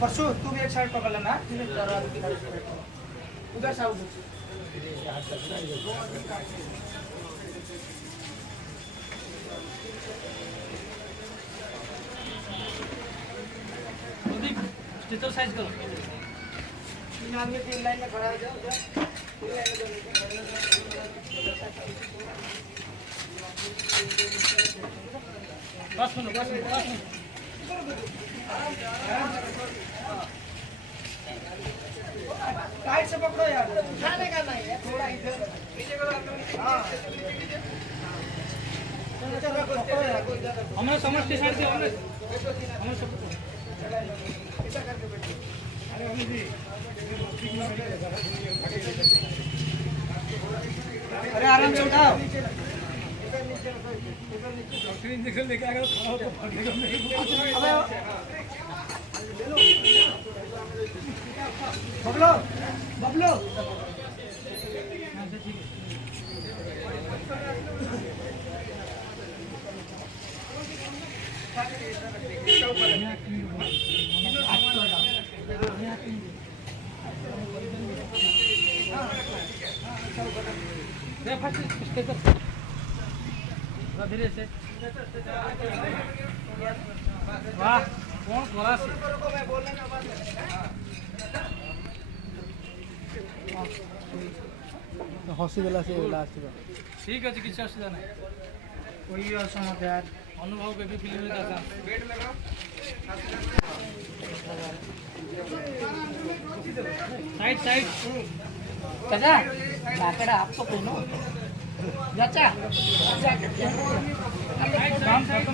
परसों तू भी एक साइड पकड़ लेना, उधर से उधर। स्टिचर साइज करो। तीन आदमी 3 लाइन में खड़ा हो जाओ, 3 लाइन में बस सुनो, बस सुनो, बस सुनो। टाइट से पकड़ो यार, उठाने का नहीं है, थोड़ा इधर नीचे करो। हाँ चलो पकड़ो यार, हमारे समझ साइड से हमारे सब ऐसा करके बैठो। अरे आराम से उठाओ। निकल लेके आएगा तो बबलो बबलो धीरे से। वाह कौन बोला से हसीदेला से लास्ट ठीक अच्छे किसी असुविधा ना कोई असमत यार अनुभव बेबी फिल्म में जाता साइड साइड चाचा लाकड़ा आप तो कौन हो चाचा साइड साइड